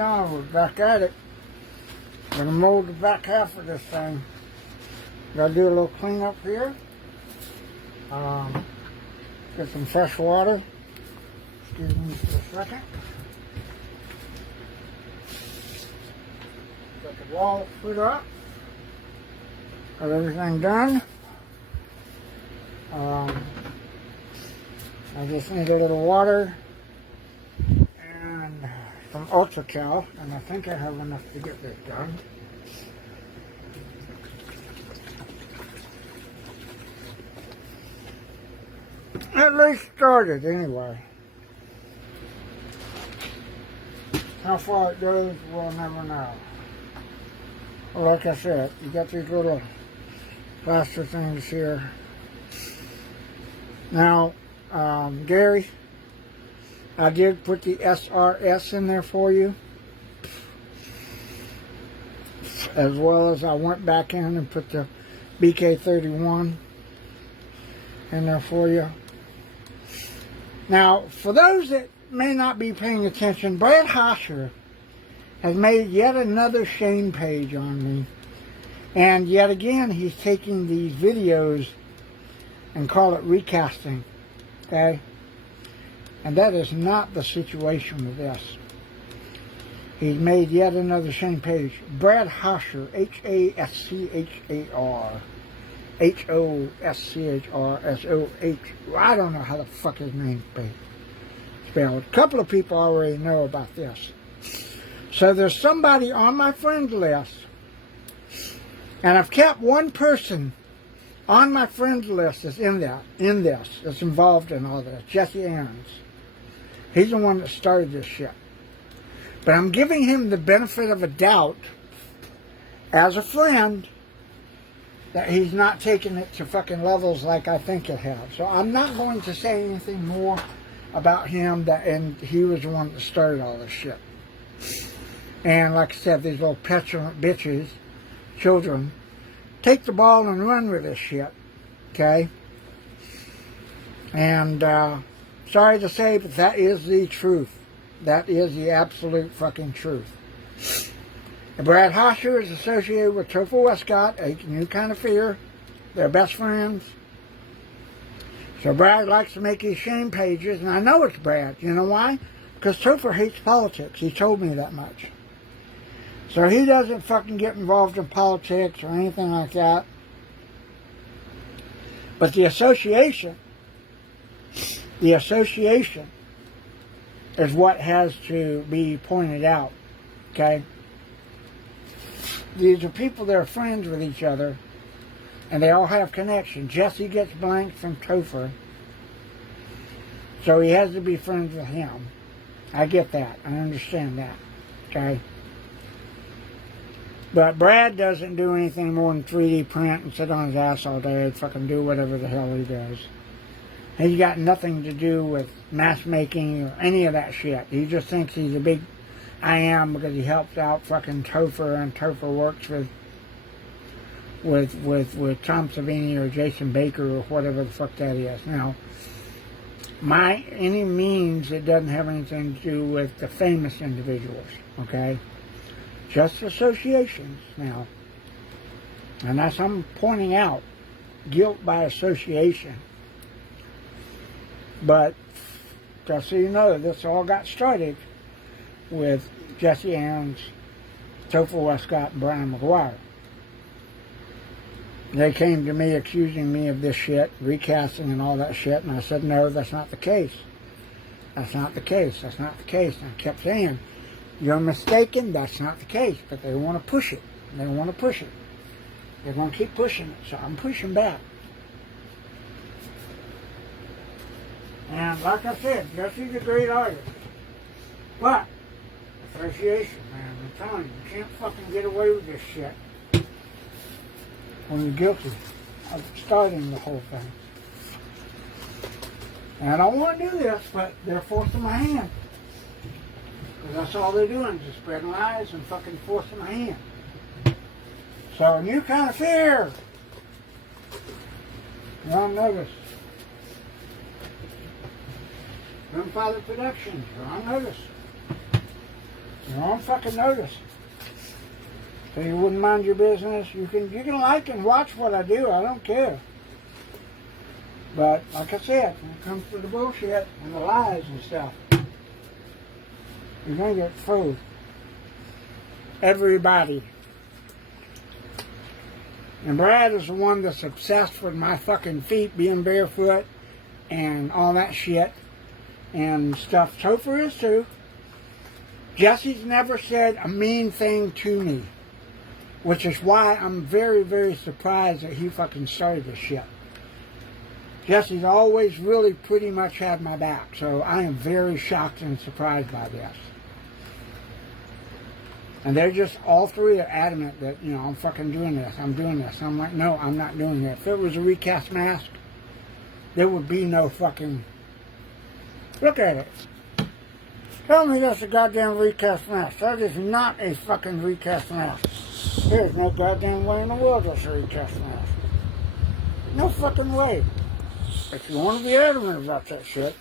on, we're back at it. Gonna mold the back half of this thing. Gotta do a little cleanup here. Get some fresh water. Excuse me for a second. Got the wall put up. Got everything done. I just need a little water and some Ultracal, and I think I have enough to get this done. At least started anyway. How far it goes, we'll never know. Like I said, you got these little plaster things here. Now, Gary, I did put the SRS in there for you, as well as I went back in and put the BK31 in there for you. Now, for those that may not be paying attention, Brad Hosher has made yet another shame page on me. And yet again, he's taking these videos and call it recasting. Okay? And that is not the situation with this. He's made yet another shame page. Brad Hosher, H-A-S-C-H-A-R. H-O-S-C-H-R-S-O-H. I don't know how the fuck his name's spelled. A couple of people already know about this. So there's somebody on my friends list, and I've kept one person on my friends list that's that's involved in all this. Jesse Aarons. He's the one that started this shit. But I'm giving him the benefit of a doubt as a friend that he's not taking it to fucking levels like I think it has. So I'm not going to say anything more about him, and he was the one that started all this shit. And like I said, these little petulant bitches, children, take the ball and run with this shit. Okay? And sorry to say, but that is the truth. That is the absolute fucking truth. And Brad Hosher is associated with Topher Westcott, a new kind of fear. They're best friends. So Brad likes to make his shame pages, and I know it's Brad. You know why? Because Topher hates politics. He told me that much. So he doesn't fucking get involved in politics or anything like that. But the association is what has to be pointed out. Okay? These are people that are friends with each other, and they all have connections. Jesse gets blanked from Topher, so he has to be friends with him. I get that. I understand that. Okay? But Brad doesn't do anything more than 3D print and sit on his ass all day and fucking do whatever the hell he does. He's got nothing to do with mask making or any of that shit. He just thinks he's a big I am because he helps out fucking Topher, and Topher works with Tom Savini or Jason Baker or whatever the fuck that is. Now, by any means, it doesn't have anything to do with the famous individuals, okay? Just associations now. And that's I'm pointing out. Guilt by association. But, just so you know, this all got started with Jesse Aarons, Topher Westcott, and Brian McGuire. They came to me accusing me of this shit, recasting and all that shit, and I said, no, that's not the case. That's not the case. That's not the case. And I kept saying, you're mistaken, that's not the case. But they want to push it. They want to push it. They're going to keep pushing it, so I'm pushing back. And like I said, Jesse's a great artist. But, association, man, I'm telling you, you can't fucking get away with this shit when you're guilty of starting the whole thing. And I don't want to do this, but they're forcing my hand. Because that's all they're doing, just spreading lies and fucking forcing my hand. So, a new kind of fear. You're on notice. Grandfather Productions, you're on notice. You don't fucking notice. So you wouldn't mind your business. You can like and watch what I do. I don't care. But like I said, when it comes to the bullshit and the lies and stuff, you're gonna get fooled. Everybody. And Brad is the one that's obsessed with my fucking feet being barefoot and all that shit and stuff. Topher is too. Jesse's never said a mean thing to me, which is why I'm very, very surprised that he fucking started this shit. Jesse's always really pretty much had my back, so I am very shocked and surprised by this. And they're just, all three are adamant that, you know, I'm fucking doing this, I'm doing this. I'm like, no, I'm not doing that. If it was a recast mask, there would be no fucking, look at it. Tell me that's a goddamn recast mask. That is not a fucking recast mask. There's no goddamn way in the world that's a recast mask. No fucking way. If you want to be adamant about that shit.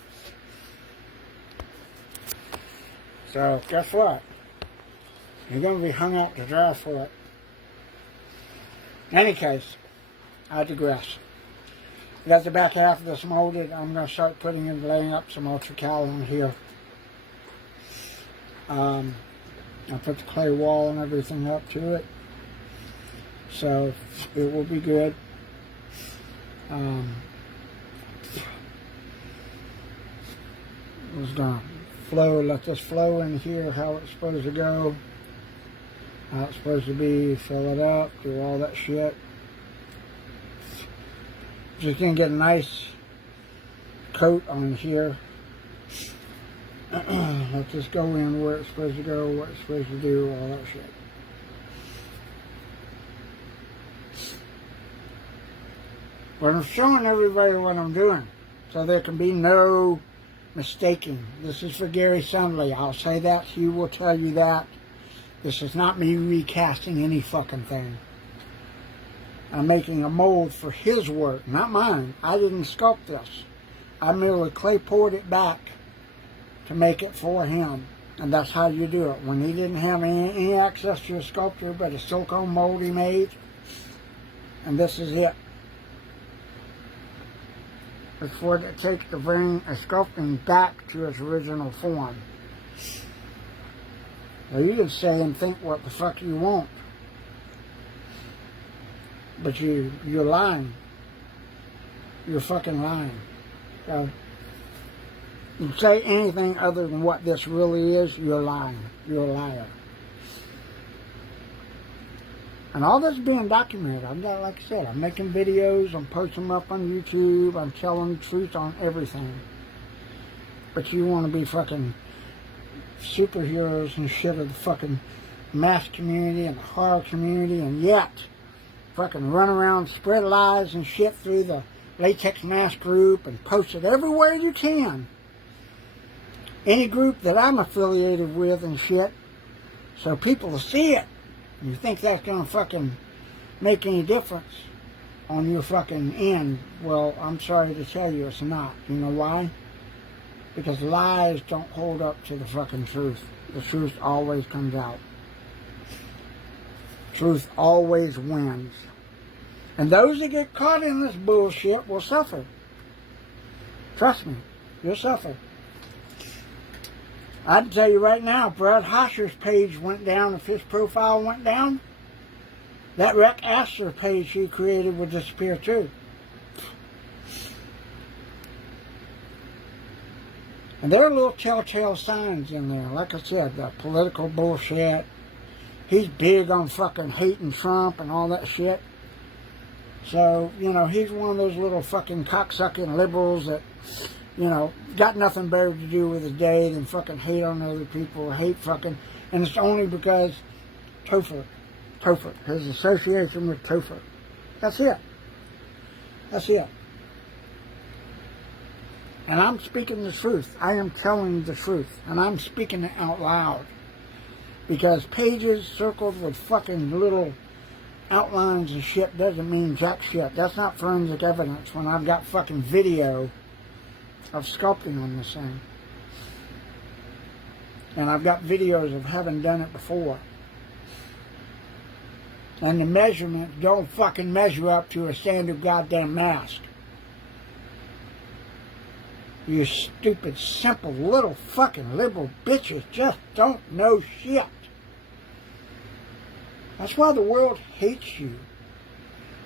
So, guess what? You're going to be hung out to dry for it. In any case, I digress. I got the back half of this molded. I'm going to start putting and laying up some Ultracal on here. I put the clay wall and everything up to it. So, it will be good. It's going to flow, let this flow in here how it's supposed to go. How it's supposed to be, fill it up, do all that shit. Just gonna get a nice coat on here. Let this go in where it's supposed to go, what it's supposed to do, all that shit. But I'm showing everybody what I'm doing, so there can be no mistaking. This is for Gary Sundley. I'll say that, he will tell you that. This is not me recasting any fucking thing. I'm making a mold for his work, not mine. I didn't sculpt this. I merely clay poured it back to make it for him. And that's how you do it. When he didn't have any access to a sculptor but a silicone mold he made. And this is it. It's for it to take the bring a sculpting back to its original form. Well, you can say and think what the fuck you want. But you're lying. You're fucking lying. So, you say anything other than what this really is, you're lying. You're a liar. And all this is being documented. I'm not, like I said, I'm making videos, I'm posting them up on YouTube, I'm telling the truth on everything. But you want to be fucking superheroes and shit of the fucking mask community and the horror community, and yet fucking run around, spread lies and shit through the latex mask group and post it everywhere you can. Any group that I'm affiliated with and shit, so people will see it. And you think that's gonna fucking make any difference on your fucking end? Well, I'm sorry to tell you it's not. You know why? Because lies don't hold up to the fucking truth. The truth always comes out. Truth always wins. And those that get caught in this bullshit will suffer. Trust me, you'll suffer. I can tell you right now, Brad Hosher's page went down. If his profile went down, that Rec Astor page he created would disappear too. And there are little telltale signs in there. Like I said, the political bullshit. He's big on fucking hating Trump and all that shit. So, you know, he's one of those little fucking cocksucking liberals that, you know, got nothing better to do with his day than fucking hate on other people, hate fucking, and it's only because Topher, his association with Topher. That's it. That's it. And I'm speaking the truth. I am telling the truth. And I'm speaking it out loud. Because pages circled with fucking little outlines and shit doesn't mean jack shit. That's not forensic evidence when I've got fucking video of sculpting on this thing. And I've got videos of having done it before. And the measurements don't fucking measure up to a standard goddamn mask. You stupid, simple, little fucking liberal bitches just don't know shit. That's why the world hates you.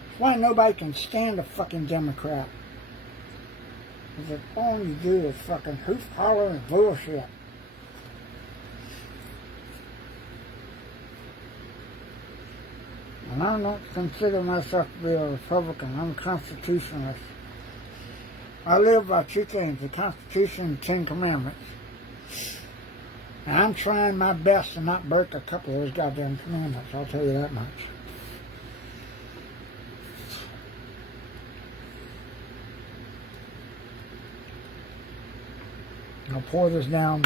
That's why nobody can stand a fucking Democrat. Because all you do is fucking hoof, holler, and bullshit. And I don't consider myself to be a Republican. I'm a Constitutionalist. I live by two things, the Constitution and the Ten Commandments. And I'm trying my best to not break a couple of those goddamn commandments, I'll tell you that much. I'll pour this down,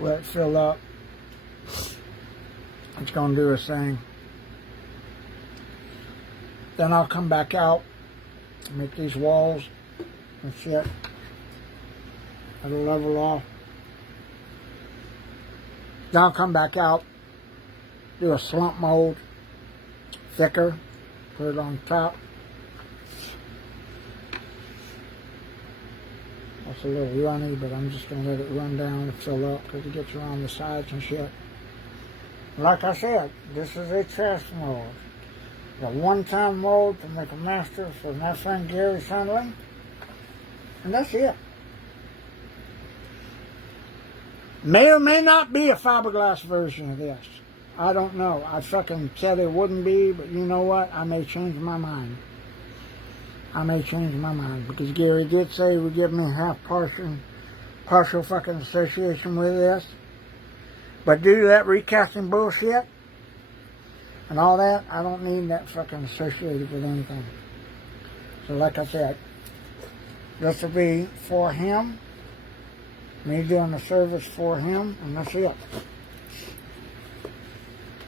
let it fill up. It's going to do its thing. Then I'll come back out, make these walls and shit. It'll level off. Then I'll come back out, do a slump mold, thicker, put it on top. That's a little runny, but I'm just going to let it run down and fill up because it gets around the sides and shit. Like I said, this is a test mold. A one-time mold to make a master for my friend Gary's handling. And that's it. May or may not be a fiberglass version of this. I don't know. I fucking said it wouldn't be, but you know what? I may change my mind. I may change my mind because Gary did say he would give me half partial fucking association with this. But due to that recasting bullshit and all that, I don't need that fucking associated with anything. So like I said, this will be for him, me doing the service for him, and that's it.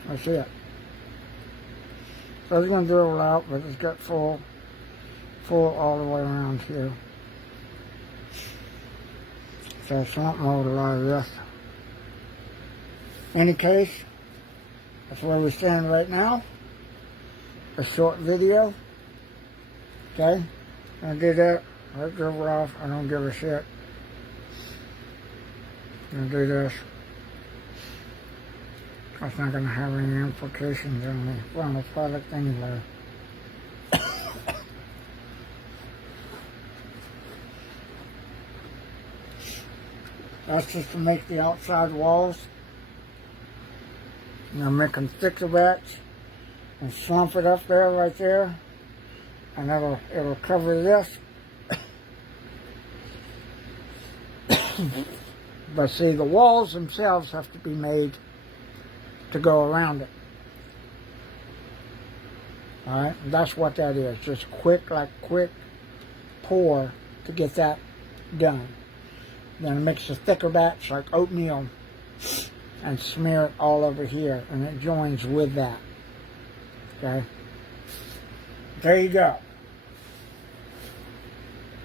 That's it. So it's going to drill out, but it's got full all the way around here. So it's not mold a lot of this. Any case, that's where we stand right now. A short video. Okay? I did that. Let go off. I don't give a shit. I'm gonna do this. That's not gonna have any implications on the final product anyway. That's just to make the outside walls. And I'm making thicker batch and slump it up there, right there, and it'll cover this. But see, the walls themselves have to be made to go around it. All right, that's what that is. Just quick pour to get that done. Then mix a thicker batch like oatmeal and smear it all over here, and it joins with that. Okay? There you go.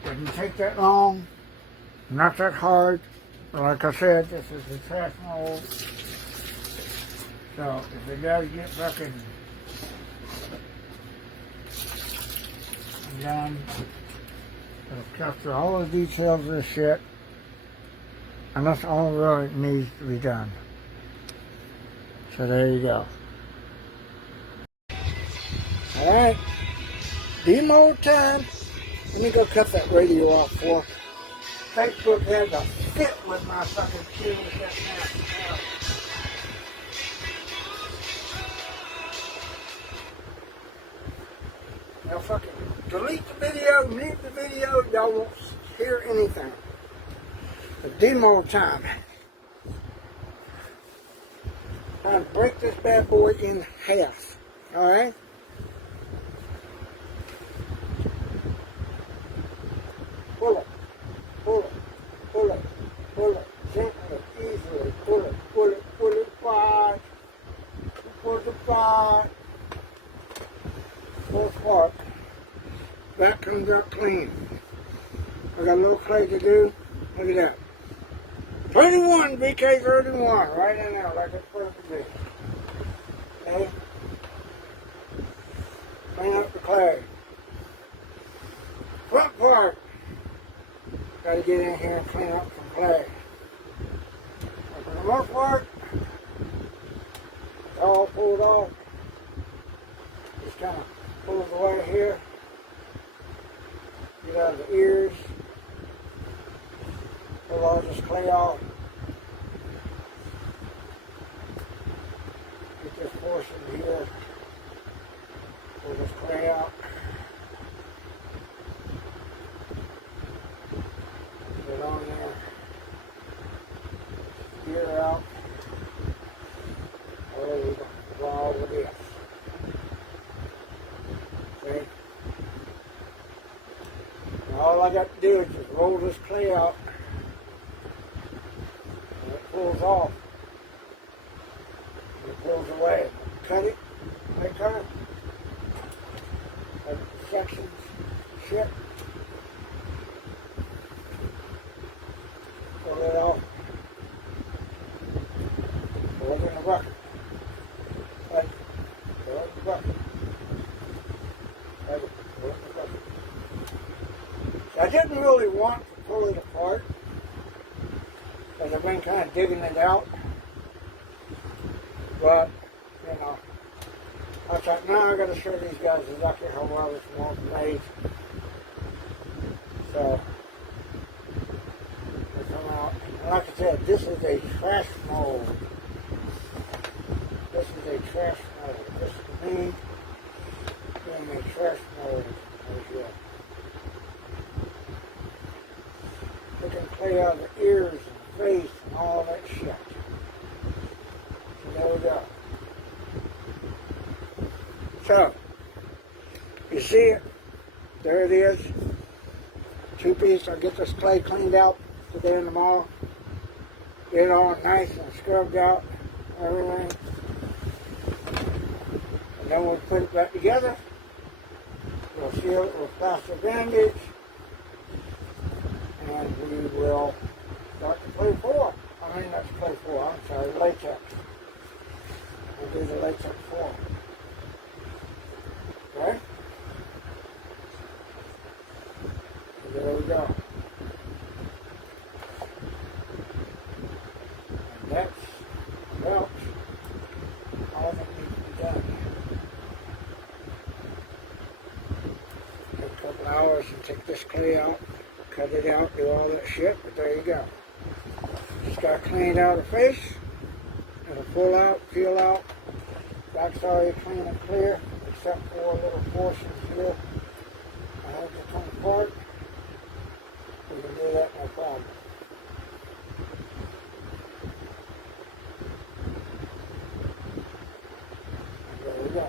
Didn't take that long, not that hard. Like I said, this is a trash mold. So if it does get fucking done, it'll capture all the details of this shit. And that's all really needs to be done. So there you go. Alright. Demold time. Let me go cut that radio off for Facebook has a fit with my fucking cue with that now. Now fucking delete the video, mute the video, y'all won't hear anything. The demold time. Time to break this bad boy in half. Alright? Pull it. Pull it. Pull it. Pull it. Gently, easily. Pull it. Pull it. Pull it apart. Pull it apart. Pull it apart. That comes out clean. I got a little clay to do. Look at that. 31, BK31, right in there, like it's supposed to be. Okay? Clean up the clay. Front part. Got to get in here and clean up some clay. But for the most part, it's all pulled off. Just kind of pulls away here. Get out of the ears. Pull all this clay off. Get this portion here. Pull this clay out. Put it on there. Gear out. Oh, we're going to draw with this. See? And all I got to do is just roll this clay out. And it pulls off. And it pulls away. Cut it. Like cut. Like sections. Shit. Pull it off. Pull it in the bucket. Like, pull it in the bucket. Like, pull it in the bucket. So I didn't really want to pull it apart, because I've been kind of digging it out. But, you know, I thought, now I got to show these guys exactly how well this mold's made. So, they come out. And like I said, this is a trash mold. This is a trash mold. This is me doing a trash mold as well. Taking clay out of the ears and face and all that shit. So there we go. So, you see it? There it is. Two piece. I'll get this clay cleaned out today in the mall. Get it all nice and scrubbed out. Everything. And then we'll put it back together. We'll seal it with plaster bandage. And we will start to play 4. I mean, that's play 4. I'm sorry, latex. We'll do the latex 4. Okay? And there we go. And that's about all that needs to be done. Take a couple hours and take this clay out. Cut it out, do all that shit, but there you go. Just got to clean out the face. It'll pull out, peel out. Back's already clean and clear, except for little portions here. I have to come apart. We can do that no problem. And there we go.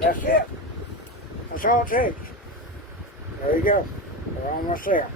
That's it. That's all it takes. There you go. We're almost there.